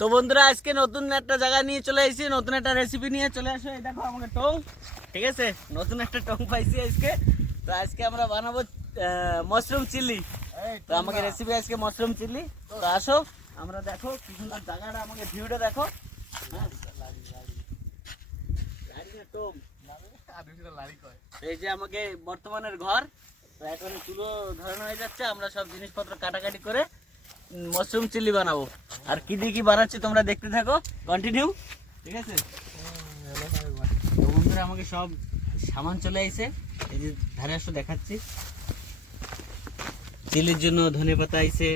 তো বন্ধুরা আজকে নতুন একটা জায়গা নিয়ে চলে এসেছি, নতুন একটা রেসিপি নিয়ে চলে আসো। এই দেখো আমাকে টং, ঠিক আছে, নতুন একটা টং পাইছি আজকে। তো আজকে আমরা বানাবো মাশরুম চিলি। তো আমাকে রেসিপি আজকে মাশরুম চিলি। তো আসো আমরা দেখো কি সুন্দর জায়গাটা, আমাকে ভিউটা দেখো। এই যে আমাকে বর্তমানের ঘর, তো এখন চুলো ধরানো হয়ে যাচ্ছে। আমরা সব জিনিসপত্র কাটাকাটি করে মাশরুম চিলি বানাবো। আর কি দিয়ে কি বানাচ্ছি তোমরা দেখতে থাকো, কন্টিনিউ, ঠিক আছে। তো বন্ধুরা আমাকে সব সামান চলে আইছে, এই যে ধারে আসো দেখাচ্ছি। চিলির জন্য ধনে পাতা আইছে,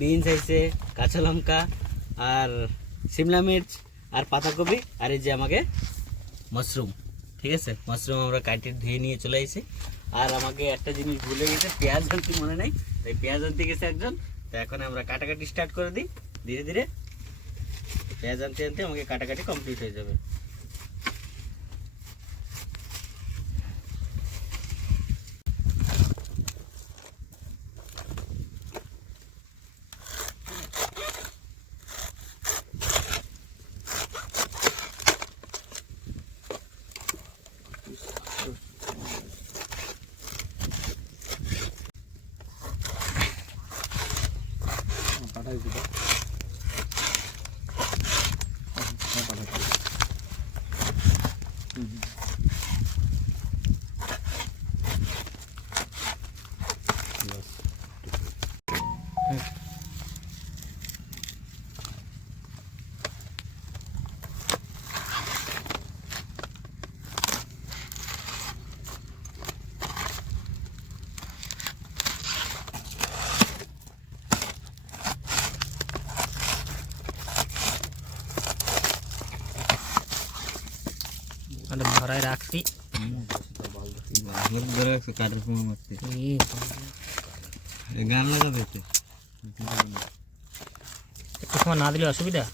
বিনস আইছে, কাঁচা লঙ্কা আর শিমলা মির্চ আর পাতাকপি, আর এই যে আমাকে মাশরুম, ঠিক আছে। মাশরুম আমরা কাটিয়ে ধুয়ে নিয়ে চলে আইছি। আর আমাকে একটা জিনিস ভুলে গেছে, পেঁয়াজ আনতে মনে নেই, তাই পেঁয়াজ আনতে গেছে একজন। তো এখন আমরা কাটাকাটি স্টার্ট করে দিই ধীরে ধীরে। পেঁয়াজ আনতে আনতে আমাকে কাটাকাটি কমপ্লিট হয়ে যাবে। ধরাই রাখছি, গান লাগাবে একটু সময় না দিলে অসুবিধা।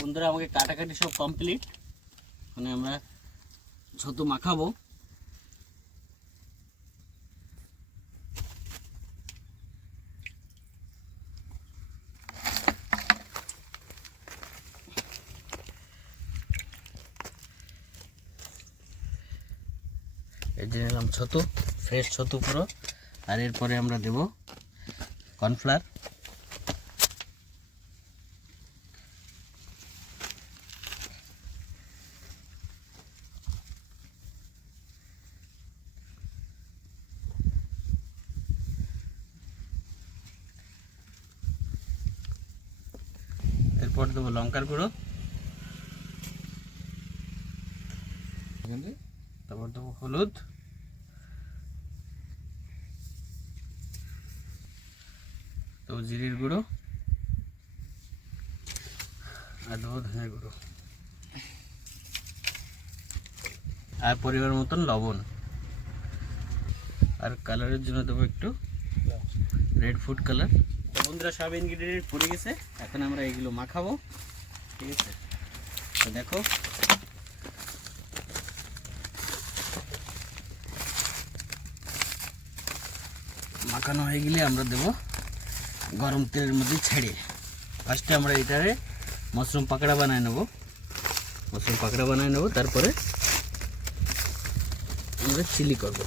বন্ধুরা আমাকে কাটাকাটি সব কমপ্লিট, মানে আমরা ছতু মাখাবো। এই যে নিলাম ছতু, ফ্রেশ ছতু পুরো। আর এরপরে আমরা দেব কর্নফ্লাওয়ার, এরপর দেবো লঙ্কার গুঁড়ো, তারপর দেবো হলুদ, দেবো জিরের গুঁড়ো, আর দেবো ধনের গুঁড়ো, আর পরিমাণ মতন লবণ। আর কালারের জন্য দেবো একটু রেড ফুড কালার। বন্ধুরা সব ইনগ্রিডিয়েন্ট পড়ে গেছে, এখন আমরা এগুলো মাখাবো, ঠিক আছে। তো দেখো মাখানো হয়ে গেলে আমরা দেবো গরম তেলের মধ্যে ছেড়ে। ফার্স্টে আমরা এটারে মাশরুম পাকড়া বানায় নেব, তারপরে আমরা চিলি করব।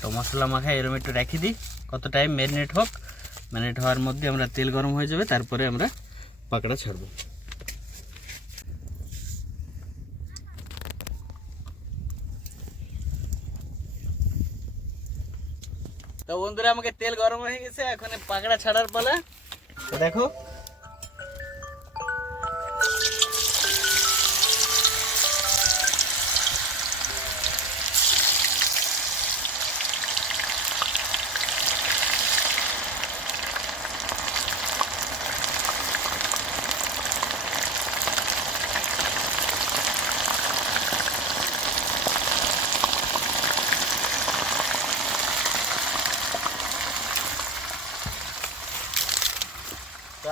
তো মশলা মাখায় এরম একটু রেখে দিই, কত টাইম ম্যারিনেট হোক। ম্যারিনেট হওয়ার মধ্যে আমরা তেল গরম হয়ে যাবে, তারপরে আমরা পাকড়া ছাড়বো। তো বন্ধুরা আমাকে তেল গরম হয়ে গেছে, এখন পাকড়া ছাড়ার পালা। তো দেখো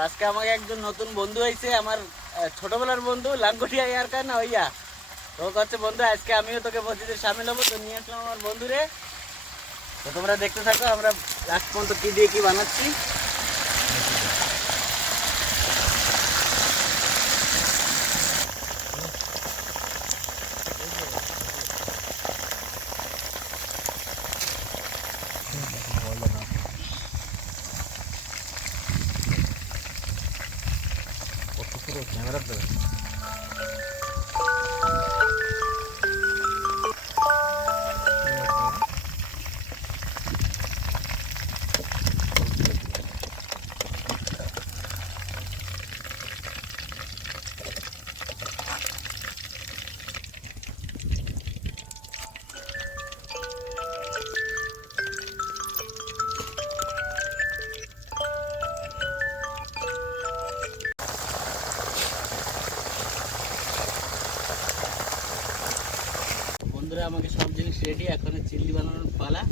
আজকে আমাকে একজন নতুন বন্ধু হয়েছে, আমার ছোটবেলার বন্ধু লাঙ্গটিয়া ইয়ার কার না হইয়া। তো হচ্ছে বন্ধু আজকে আমিও তোকে মসজিদে সামিল হবো, তো নিয়ে আসলাম আমার বন্ধুরে। তো তোমরা দেখতে থাকো আমরা লাস্ট পর্যন্ত কি দিয়ে কি বানাচ্ছি। বন্ধুরা আমাকে সব জিনিস রেডি, এখন চিল্লি বানানোর পালা।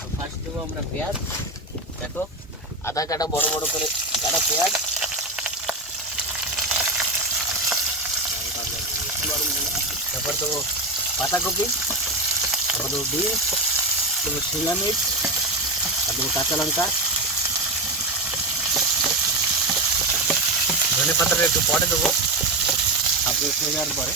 তো ফার্স্ট দেবো আমরা পেঁয়াজ, দেখো আধা কাটা বড় বড় করে কাটা পেঁয়াজ। তারপর দেবো পাতাকপি, তারপর দেবো বিনস, দেবো শিমলা মির্চ, আর দেবো কাঁচা লঙ্কা। ধনে পাতাটা একটু পরে দেবো, আপনি হয়ে যাওয়ার পরে।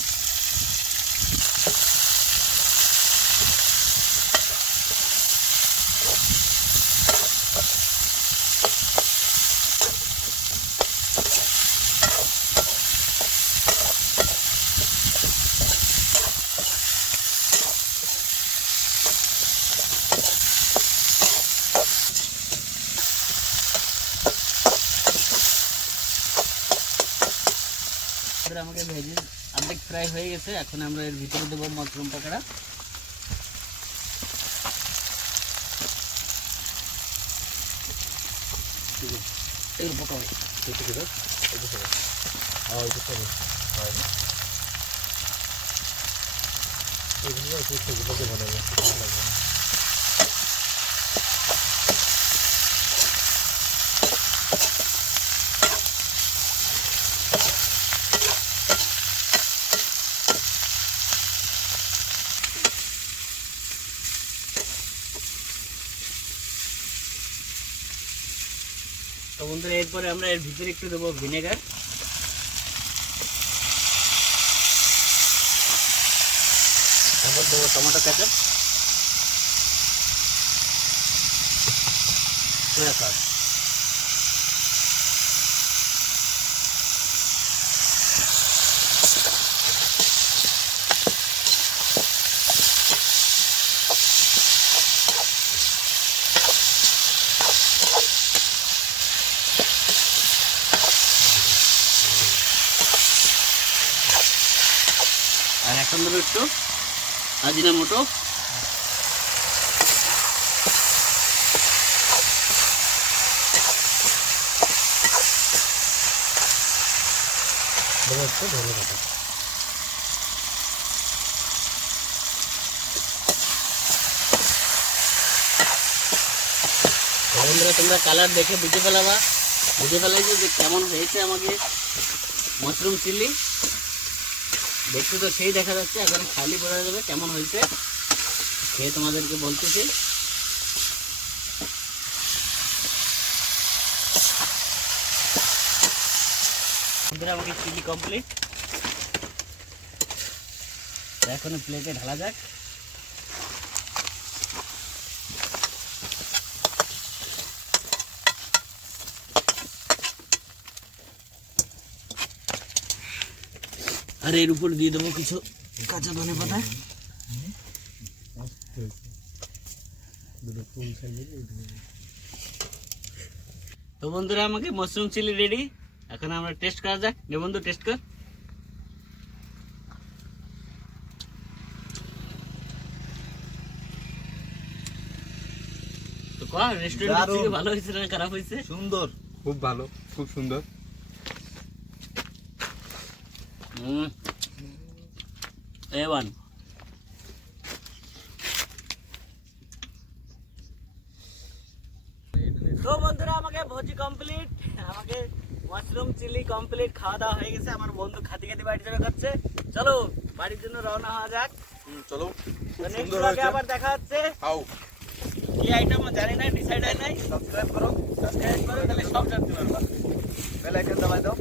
আমাকে ভেজে অর্ধেক ফ্রাই হয়ে গেছে, এখন আমরা এর ভিতরে দেবো মাশরুম পাকোড়া। তো বন্ধুরা এরপরে আমরা এর ভিতরে একটু দেবো ভিনেগার, তারপর দেবো টমেটো কেচাপ, সয়া সস। আর এখন দেবো একটু আজিনামোটো। দেবো একটু ধনে পাতা। বন্ধুরা তোমরা কালার দেখে বুঝে ফেলাইছো যে কেমন হয়েছে আমাকে মাশরুম চিলি। দেখতে তো সেই দেখা যাচ্ছে, এখন খালি বোঝা যাবে কেমন হয়েছে, খেয়ে তোমাদেরকে বলতেছি। বন্ধুরা আমাকে চিলি কমপ্লিট, এখন প্লেটে ঢালা যাক। আর এর উপর দিয়ে দেবো কিছু কাঁচা ধনে পাতা। তো বন্ধুরা আমাকে মাশরুম চিলি রেডি, এখন আমরা টেস্ট করা যাক। নে বন্ধু টেস্ট কর। তো কর রেস্টুরেন্ট থেকে ভালো হয়েছে না খারাপ হয়েছে? সুন্দর, খুব ভালো, খুব সুন্দর। A1। তো বন্ধুরা আমাকে ভোজি কমপ্লিট, আমাকে মাশরুম চিলি কমপ্লিট, খাওয়া দাওয়া হয়ে গেছে। আমার বন্ধু খাতি খাতি বাড়ি যাবে করছে। চলো বাড়ির জন্য রওনা হওয়া যাক। চলো তো নেক্সট ব্লগে আবার দেখা হচ্ছে। খাও কি আইটেম জানি না, ডিসাইড হয় নাই। সাবস্ক্রাইব করো, তাহলে সব জানতে পারবা। বেল আইকন দবাই দাও।